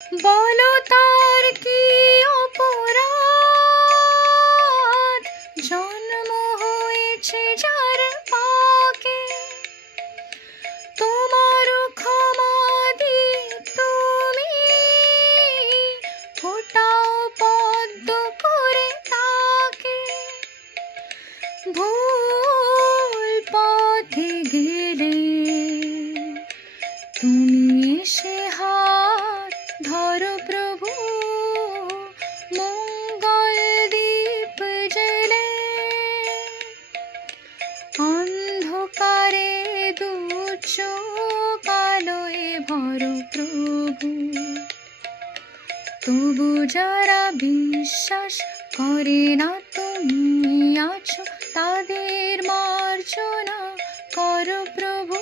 বলো তার কি অপরাধ, জন্ম হয়েছে যার পাকে। তোমার ক্ষমা দিয়ে তুমি ফোটাও পদ্ম করে তাকে। ভুল পথে গেলে তুমি এসে হাত ধরো প্রভু, মঙ্গল দীপ জেলে। অন্ধকারে দুচোখ আলোয় ভরো প্রভু, তবু যারা বিশ্বাস করে না তুমি আছো, তাদের মার্জনা করো প্রভু।